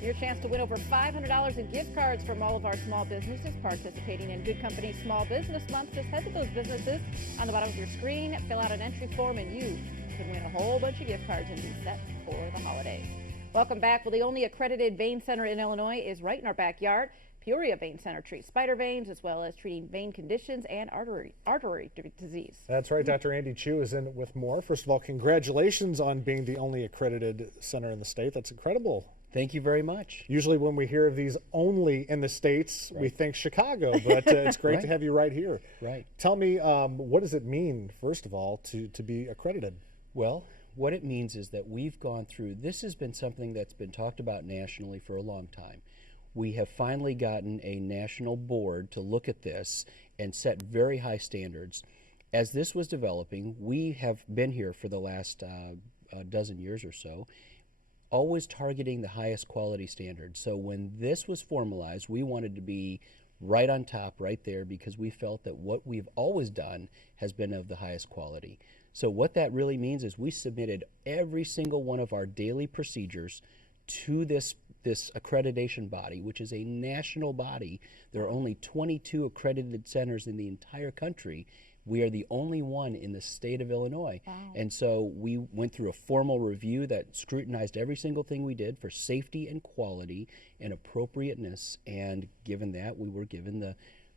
Your chance to win over $500 in gift cards from all of our small businesses participating in Good Company Small Business Month. Just head to those businesses on the bottom of your screen, fill out an entry form, and you can win a whole bunch of gift cards and be set for the holidays. Welcome back. Well, the only accredited vein center in Illinois is right in our backyard. Peoria Vein Center treats spider veins as well as treating vein conditions and artery disease. That's right. Dr. Andy Chiou is in with more. First of all, congratulations on being the only accredited center in the state. That's incredible. Thank you very much. Usually when we hear of these only in the States, we think Chicago, but it's great to have you right here. Right. Tell me, what does it mean, first of all, to be accredited? Well, what it means is that we've gone through, this has been something that's been talked about nationally for a long time. We have finally gotten a national board to look at this and set very high standards. As this was developing, we have been here for the last dozen years or so, always targeting the highest quality standards. So when this was formalized, we wanted to be right on top, right there, because we felt that what we've always done has been of the highest quality. So what that really means is we submitted every single one of our daily procedures to this accreditation body, which is a national body. There are only 22 accredited centers in the entire country. We are the only one in the state of Illinois. Wow. And so we went through a formal review that scrutinized every single thing we did for safety and quality and appropriateness. And given that, we were given the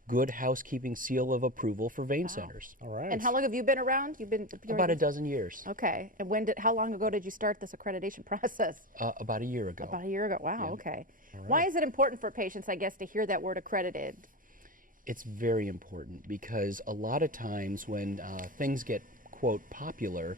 Good Housekeeping seal of approval for vein centers. All right. And how long have you been around? You've been About a dozen years. Okay. And how long ago did you start this accreditation process? About a year ago. About a year ago. Wow. Yeah. Okay. Right. Why is it important for patients, I guess, to hear that word accredited? It's very important because a lot of times when things get, quote, popular,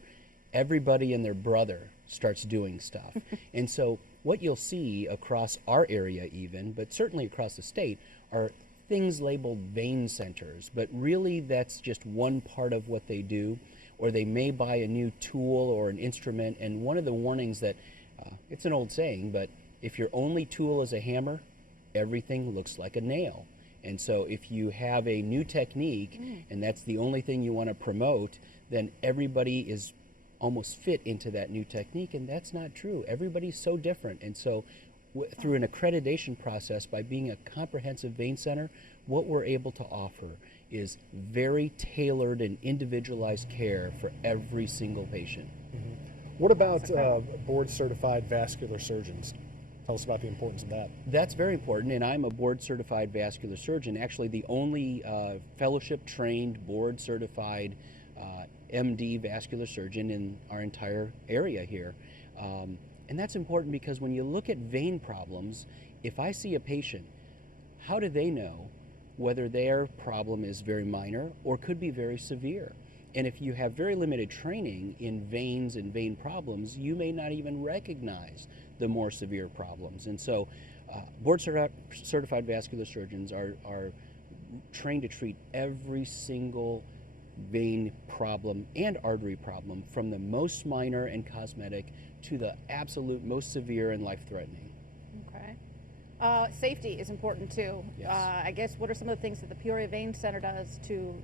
everybody and their brother starts doing stuff. And so what you'll see across our area even, but certainly across the state, are things labeled vein centers, but really that's just one part of what they do. Or they may buy a new tool or an instrument, and one of the warnings that, it's an old saying, but if your only tool is a hammer, everything looks like a nail. And so if you have a new technique and that's the only thing you want to promote, then everybody is almost fit into that new technique, and that's not true. Everybody's so different. And so through an accreditation process, by being a comprehensive vein center, what we're able to offer is very tailored and individualized care for every single patient. What about board-certified vascular surgeons? Tell us about the importance of that. That's very important, and I'm a board-certified vascular surgeon, actually the only fellowship-trained, board-certified MD vascular surgeon in our entire area here. And that's important because when you look at vein problems, if I see a patient, how do they know whether their problem is very minor or could be very severe? And if you have very limited training in veins and vein problems, you may not even recognize the more severe problems. And so board-certified vascular surgeons are trained to treat every single vein problem and artery problem, from the most minor and cosmetic to the absolute most severe and life-threatening. Okay. Safety is important too. Yes. I guess what are some of the things that the Peoria Vein Center does to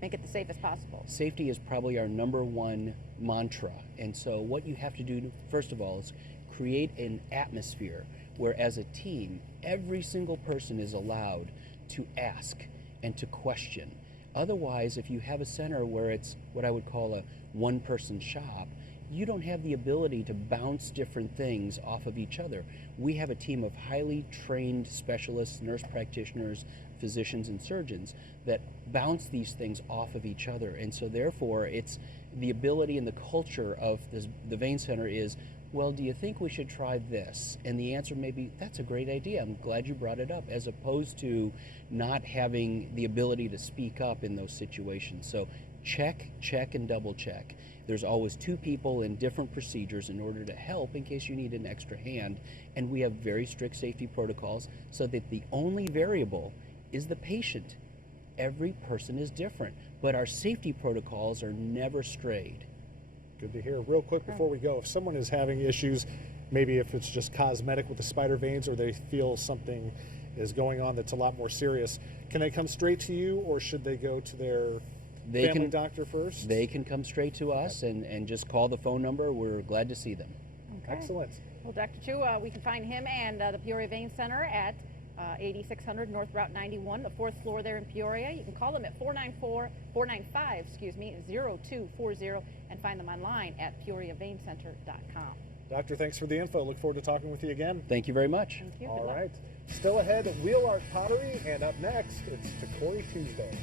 make it the safest possible? Safety is probably our #1 mantra. And so what you have to do, first of all, is create an atmosphere where as a team, every single person is allowed to ask and to question. Otherwise, if you have a center where it's what I would call a one-person shop, you don't have the ability to bounce different things off of each other. We have a team of highly trained specialists, nurse practitioners, physicians, and surgeons that bounce these things off of each other. And so therefore, it's the ability and the culture of the Vein Center is, well, do you think we should try this? And the answer may be, that's a great idea. I'm glad you brought it up, as opposed to not having the ability to speak up in those situations. So check, and double check. There's always 2 people in different procedures in order to help in case you need an extra hand. And we have very strict safety protocols so that the only variable is the patient. Every person is different, but our safety protocols are never strayed. Good to hear. Real quick before we go, if someone is having issues, maybe if it's just cosmetic with the spider veins, or they feel something is going on that's a lot more serious, can they come straight to you, or should they go to their family doctor first? They can come straight to us and just call the phone number. We're glad to see them. Okay. Excellent. Well, Dr. Chiou, we can find him and the Peoria Vein Center at 8600 North Route 91, the 4th floor there in Peoria. You can call them at 495-0240 and find them online at peoriaveincenter.com. Doctor, thanks for the info. Look forward to talking with you again. Thank you very much. Thank you. All right. Still ahead, Wheel Art Pottery, and up next, it's Takori Tuesday.